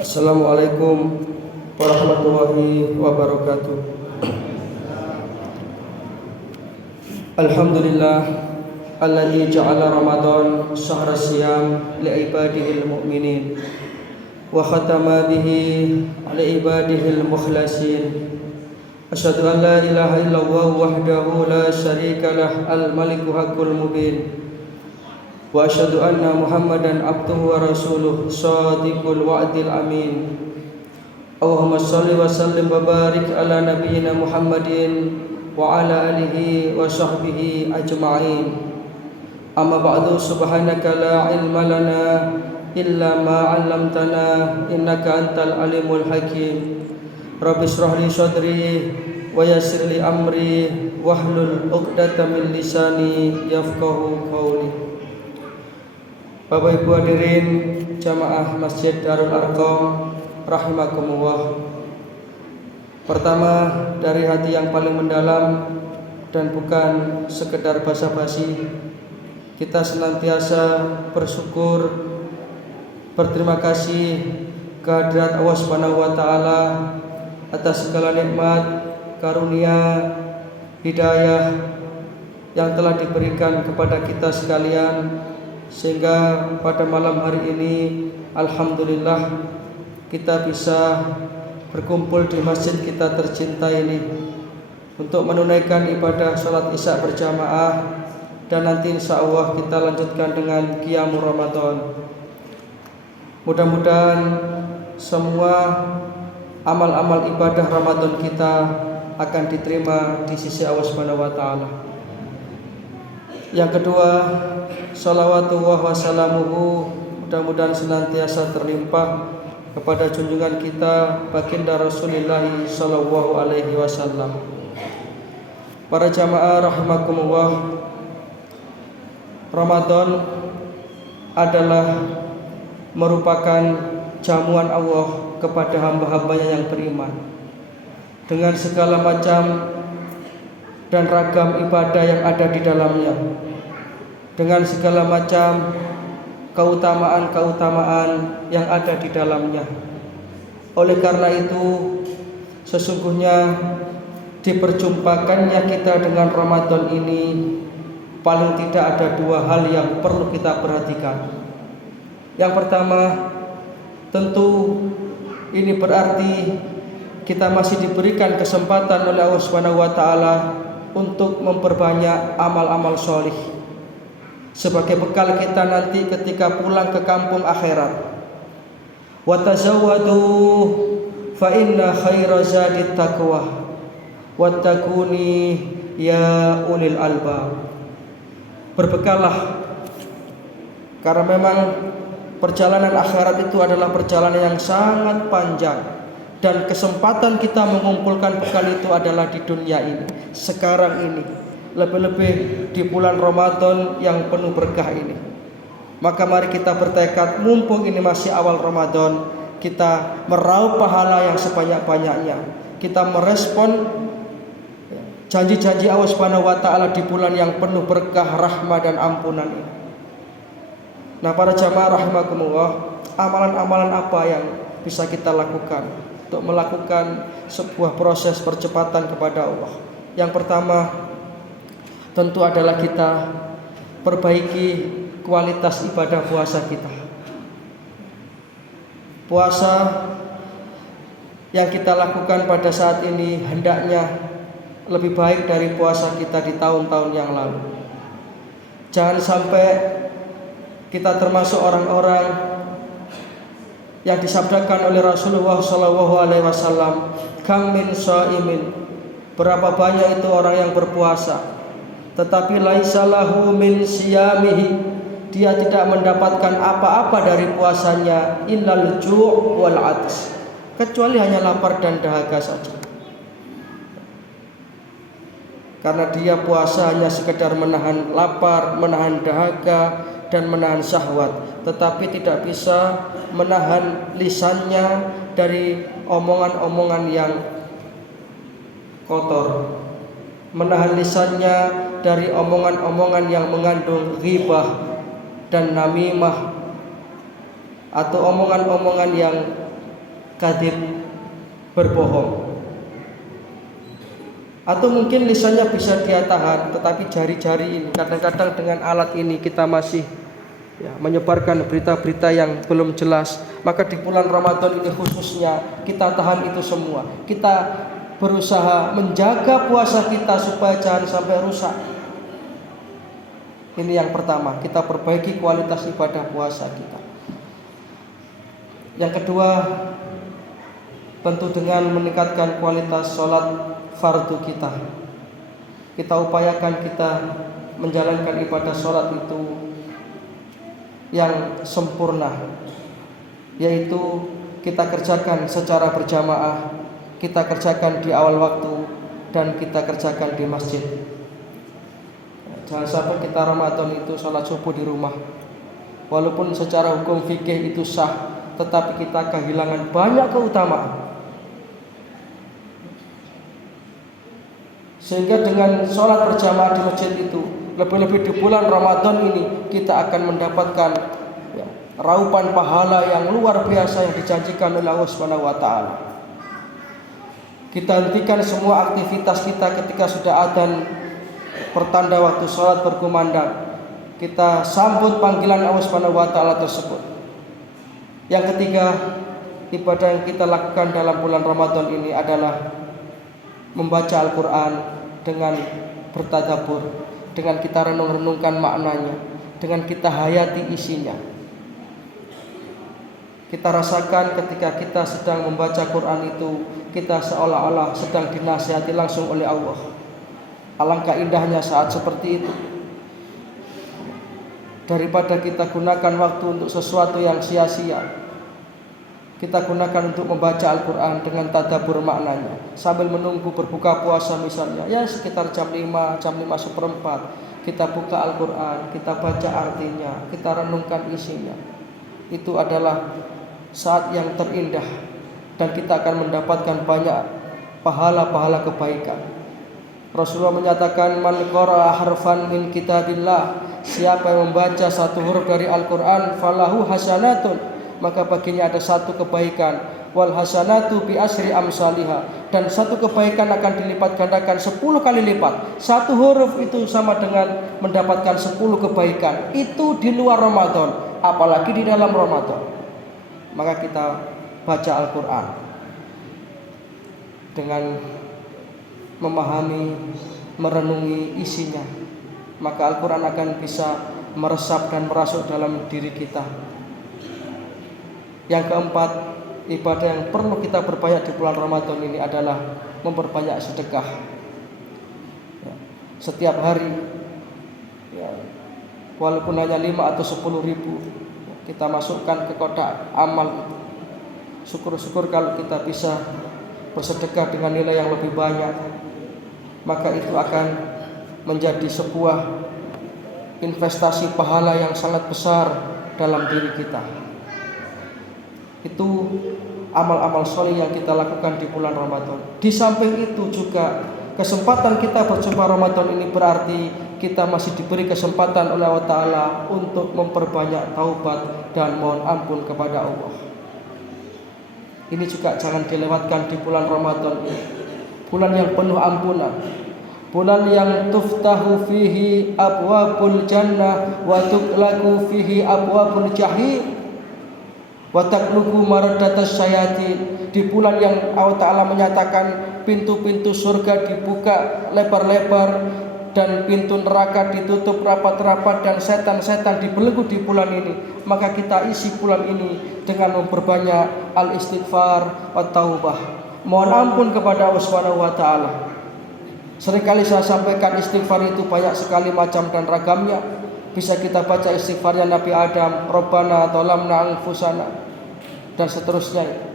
Assalamualaikum warahmatullahi wabarakatuh. Alhamdulillah alladzi ja'ala Ramadan syahra siyam li ibadihil mu'minin wa khatama bihi li ibadihil mukhlasin. Asyhadu an la ilaha illallah wahdahu la syarika lah al-malikul haqqul mubin. Wa asyhadu anna Muhammadan abduhu wa rasuluh shadiqul wa'dil amin. Allahumma shalli wa sallim wa barik ala nabiyyina Muhammadin wa ala alihi wa sahbihi ajma'in. Amma ba'du, subhanaka la ilma lana illa ma 'allamtana innaka antal alimul hakim. Rabbi shrah li sadri wa yassir li amri wahlul 'uqdatam min lisani yafqahu qawli. Bapak Ibu hadirin jamaah Masjid Darul Arqam rahimakumullah. Pertama, dari hati yang paling mendalam dan bukan sekedar basa-basi, kita senantiasa bersyukur, berterima kasih kehadirat Allah Subhanahu wa taala atas segala nikmat, karunia, hidayah yang telah diberikan kepada kita sekalian, sehingga pada malam hari ini alhamdulillah kita bisa berkumpul di masjid kita tercinta ini untuk menunaikan ibadah salat Isya berjamaah, dan nanti insya Allah kita lanjutkan dengan Qiyamul Ramadan. Mudah-mudahan semua amal-amal ibadah Ramadan kita akan diterima di sisi Allah Subhanahu wa taala. Yang kedua, shalawatullah wa salamuhu mudah-mudahan senantiasa terlimpah kepada junjungan kita baginda Rasulullah sallallahu alaihi wasallam. Para jamaah rahimakumullah, Ramadan adalah merupakan jamuan Allah kepada hamba-hambanya yang beriman dengan segala macam dan ragam ibadah yang ada di dalamnya, dengan segala macam keutamaan-keutamaan yang ada di dalamnya. Oleh karena itu, sesungguhnya diperjumpakannya kita dengan Ramadan ini paling tidak ada dua hal yang perlu kita perhatikan. Yang pertama, tentu ini berarti kita masih diberikan kesempatan oleh Allah Subhanahu wa taala untuk memperbanyak amal-amal solih sebagai bekal kita nanti ketika pulang ke kampung akhirat. Wa tazawwadu fa inna khaira zadit taqwa wattaquni ya ulil albab. Berbekallah, karena memang perjalanan akhirat itu adalah perjalanan yang sangat panjang, dan kesempatan kita mengumpulkan bekal itu adalah di dunia ini, sekarang ini, lebih-lebih di bulan Ramadan yang penuh berkah ini. Maka mari kita bertekad, mumpung ini masih awal Ramadan, kita meraup pahala yang sebanyak-banyaknya. Kita merespon janji-janji Allah Subhanahu wa taala di bulan yang penuh berkah, rahmat dan ampunan ini. Nah, para jamaah rahimakumullah, amalan-amalan apa yang bisa kita lakukan untuk melakukan sebuah proses percepatan kepada Allah? Yang pertama tentu adalah kita perbaiki kualitas ibadah puasa kita. Puasa yang kita lakukan pada saat ini hendaknya lebih baik dari puasa kita di tahun-tahun yang lalu. Jangan sampai kita termasuk orang-orang yang disabdakan oleh Rasulullah sallallahu alaihi wasallam, kam min shaimin, berapa banyak itu orang yang berpuasa tetapi laisa lahu min siyamihi, dia tidak mendapatkan apa-apa dari puasanya illal ju' wal 'ats, kecuali hanya lapar dan dahaga saja. Karena dia puasa hanya sekedar menahan lapar, menahan dahaga dan menahan syahwat, tetapi tidak bisa menahan lisannya dari omongan-omongan yang kotor, menahan lisannya dari omongan-omongan yang mengandung ghibah dan namimah, atau omongan-omongan yang kadhib, berbohong. Atau mungkin lisannya bisa dia tahan, tetapi jari-jari ini kadang-kadang dengan alat ini kita masih menyebarkan berita-berita yang belum jelas. Maka di bulan Ramadan ini khususnya kita tahan itu semua. Kita berusaha menjaga puasa kita supaya jangan sampai rusak. Ini yang pertama, kita perbaiki kualitas ibadah puasa kita. Yang kedua, tentu dengan meningkatkan kualitas sholat fardu kita. Kita upayakan kita menjalankan ibadah sholat itu yang sempurna, yaitu kita kerjakan secara berjamaah, kita kerjakan di awal waktu, dan kita kerjakan di masjid. Jangan sampai kita Ramadan itu sholat subuh di rumah, walaupun secara hukum fikih itu sah, tetapi kita kehilangan banyak keutamaan. Sehingga dengan sholat berjamaah di masjid itu, lebih-lebih di bulan Ramadan ini, kita akan mendapatkan raupan pahala yang luar biasa yang dijanjikan oleh Allah Subhanahu wa taala. Kita hentikan semua aktivitas kita ketika sudah adzan pertanda waktu sholat berkumandang. Kita sambut panggilan Allah Subhanahu wa taala tersebut. Yang ketiga, ibadah yang kita lakukan dalam bulan Ramadan ini adalah membaca Al-Quran dengan bertadabbur, dengan kita renung-renungkan maknanya, dengan kita hayati isinya. Kita rasakan ketika kita sedang membaca Quran itu, kita seolah-olah sedang dinasihati langsung oleh Allah. Alangkah indahnya saat seperti itu. Daripada kita gunakan waktu untuk sesuatu yang sia-sia, kita gunakan untuk membaca Al-Quran dengan tadabbur maknanya, sambil menunggu berbuka puasa misalnya, ya sekitar jam 5, jam 5:15, kita buka Al-Quran, kita baca artinya, kita renungkan isinya. Itu adalah saat yang terindah, dan kita akan mendapatkan banyak pahala-pahala kebaikan. Rasulullah menyatakan, man qara'a harfan min kitabillah, siapa yang membaca satu huruf dari Al-Quran, falahu hasanatun, maka baginya ada satu kebaikan. Wal hasanatu bi asri amsalihha, dan satu kebaikan akan dilipat gandakan 10 kali lipat. Satu huruf itu sama dengan mendapatkan 10 kebaikan. Itu di luar Ramadan, apalagi di dalam Ramadan. Maka kita baca Al-Quran dengan memahami, merenungi isinya, maka Al-Quran akan bisa meresap dan merasuk dalam diri kita. Yang keempat, ibadah yang perlu kita perbanyak di bulan Ramadan ini adalah memperbanyak sedekah. Setiap hari, walaupun hanya 5 atau 10 ribu, kita masukkan ke kotak amal. Syukur-syukur kalau kita bisa bersedekah dengan nilai yang lebih banyak, maka itu akan menjadi sebuah investasi pahala yang sangat besar dalam diri kita. Itu amal-amal soleh yang kita lakukan di bulan Ramadan. Di samping itu juga kesempatan kita berjumpa Ramadan ini berarti kita masih diberi kesempatan oleh Allah Ta'ala untuk memperbanyak taubat dan mohon ampun kepada Allah. Ini juga jangan dilewatkan di bulan Ramadan ini. Bulan yang penuh ampunan, bulan yang tuftahu fihi abwabul jannah wa tuqlaqu fihi abwabul jahim wa taqluqu maradatas syayatin. Di bulan yang Allah Ta'ala menyatakan pintu-pintu surga dibuka lebar-lebar dan pintu neraka ditutup rapat-rapat dan setan-setan dibelenggu di bulan ini. Maka kita isi bulan ini dengan memperbanyak al-istighfar wa taubah, mohon ampun kepada Allah Subhanahu wa taala. Seringkali saya sampaikan istighfar itu banyak sekali macam dan ragamnya. Bisa kita baca istighfarnya Nabi Adam, Rabbana zalamna anfusana, dan seterusnya.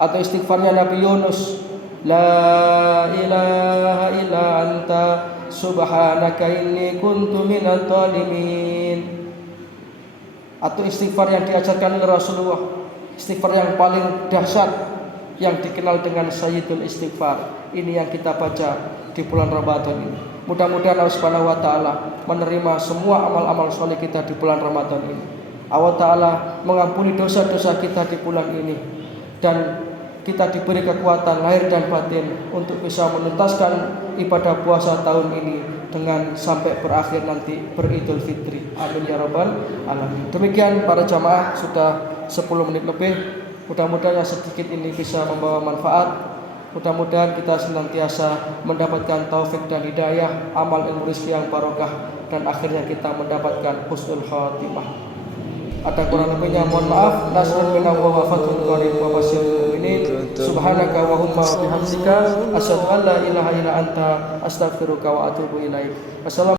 Atau istighfarnya Nabi Yunus, la ilaha illa anta subhanaka inni kuntu minadh dhalimin. Atau istighfar yang diajarkan oleh Rasulullah, istighfar yang paling dahsyat yang dikenal dengan Sayyidul Istighfar. Ini yang kita baca di bulan Ramadan ini. Mudah-mudahan Allah Subhanahu wa taala menerima semua amal-amal soleh kita di bulan Ramadan ini. Allah Ta'ala mengampuni dosa-dosa kita di bulan ini, dan kita diberi kekuatan lahir dan batin untuk bisa menuntaskan ibadah puasa tahun ini dengan sampai berakhir nanti beridul fitri. Amin ya rabbal alamin. Demikian para jamaah, sudah 10 menit lebih. Mudah-mudahan yang sedikit ini bisa membawa manfaat. Mudah-mudahan kita senantiasa mendapatkan taufik dan hidayah, amal ilmu rizki yang barokah, dan akhirnya kita mendapatkan husnul khatimah. Ada kurang lebihnya mohon maaf. Nasrun minallah wa fathun qarib wa basyirul mu'minin. Subhanaka wa humma wa bihamdika asyhadu an la ilaha illa anta astaghfiruka wa atubu ilaik.